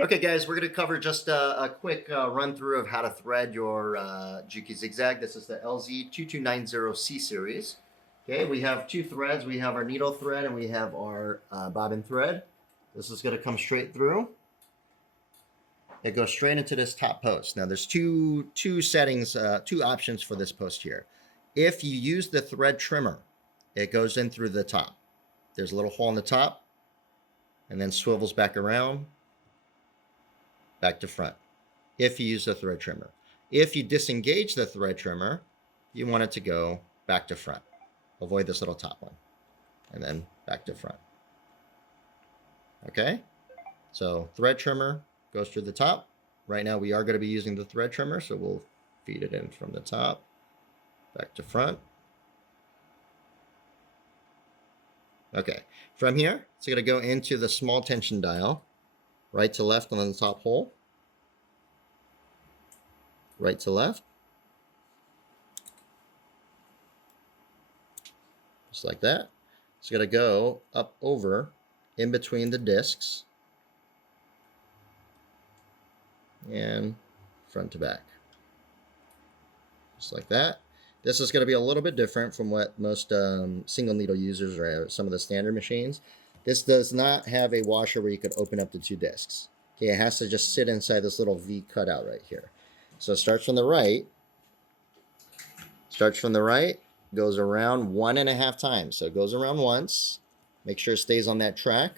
Okay, guys, we're going to cover just a quick run through of how to thread your JUKI Zigzag. This is the LZ-2290C series. Okay, we have two threads. We have our needle thread and we have our bobbin thread. This is going to come straight through. It goes straight into this top post. Now, there's two settings, two options for this post here. If you use the thread trimmer, it goes in through the top. There's a little hole in the top and then swivels back around, back to front, if you use the thread trimmer. If you disengage the thread trimmer, you want it to go back to front. Avoid this little top one, and then back to front. Okay, so thread trimmer goes through the top. Right now we are going to be using the thread trimmer, so we'll feed it in from the top, back to front. Okay, from here, it's going to go into the small tension dial, right to left on the top hole, right to left, just like that. It's going to go up over in between the discs and front to back, just like that. This is going to be a little bit different from what most single needle users or some of the standard machines. This does not have a washer where you could open up the two discs. Okay, it has to just sit inside this little V cutout right here. So it starts from the right. Goes around 1.5 times. So it goes around once. Make sure it stays on that track.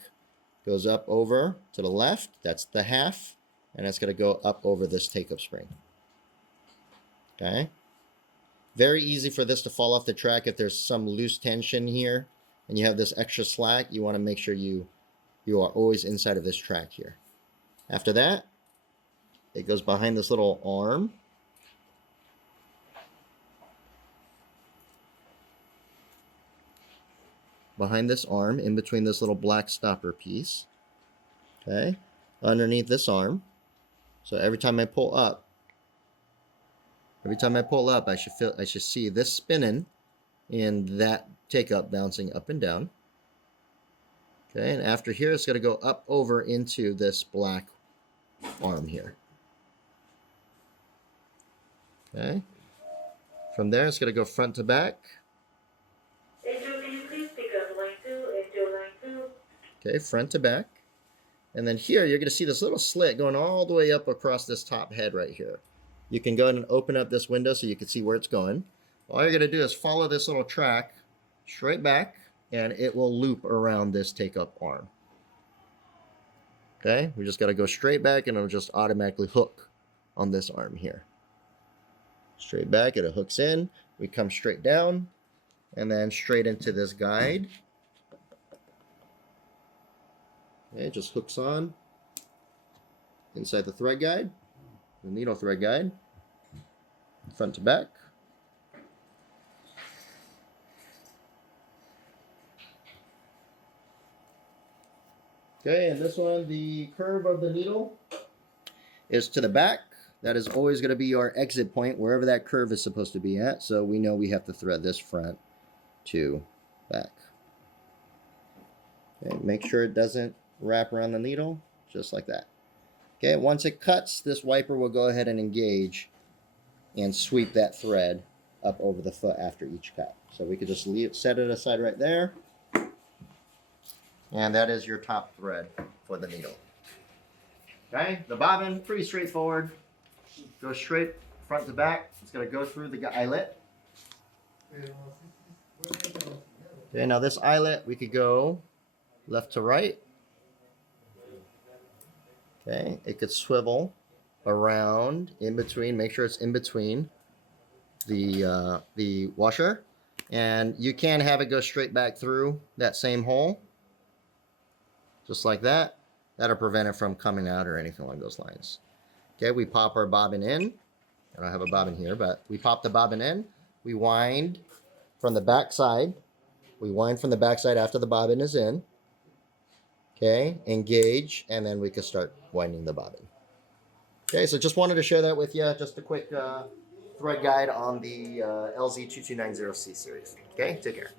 Goes up over to the left. That's the half. And it's going to go up over this take-up spring. Okay. Very easy for this to fall off the track if there's some loose tension here and you have this extra slack. You want to make sure you are always inside of this track here. After that, it goes behind this little arm. Behind this arm, in between this little black stopper piece. Okay, underneath this arm. So every time I pull up, I should see this spinning and that take up bouncing up and down. Okay, and after here, it's going to go up over into this black arm here. Okay, from there, it's going to go front to back. Angel, can you please pick up line 2, Angel, line 2. Okay, front to back. And then here, you're going to see this little slit going all the way up across this top head right here. You can go ahead and open up this window so you can see where it's going. All you're going to do is follow this little track straight back, and it will loop around this take-up arm. Okay, we just got to go straight back, and it'll just automatically hook on this arm here. Straight back, it hooks in. We come straight down, and then straight into this guide. Okay, it just hooks on inside the thread guide, the needle thread guide, front to back. Okay, and this one, the curve of the needle is to the back. That is always going to be our exit point, wherever that curve is supposed to be at. So we know we have to thread this front to back. Okay, make sure it doesn't wrap around the needle, just like that. Okay, once it cuts, this wiper will go ahead and engage and sweep that thread up over the foot after each cut. So we could just set it aside right there. And that is your top thread for the needle. Okay, the bobbin, pretty straightforward. Goes straight front to back. It's going to go through the eyelet. Okay, now this eyelet, we could go left to right. Okay, it could swivel around in between. Make sure it's in between the washer. And you can have it go straight back through that same hole. Just like that. That'll prevent it from coming out or anything along those lines. Okay, we pop our bobbin in. I don't have a bobbin here, but we pop the bobbin in. We wind from the back side. We wind from the back side after the bobbin is in. Okay, engage, and then we can start winding the bobbin. Okay, so just wanted to share that with you. Just a quick thread guide on the LZ-2290C series. Okay, take care.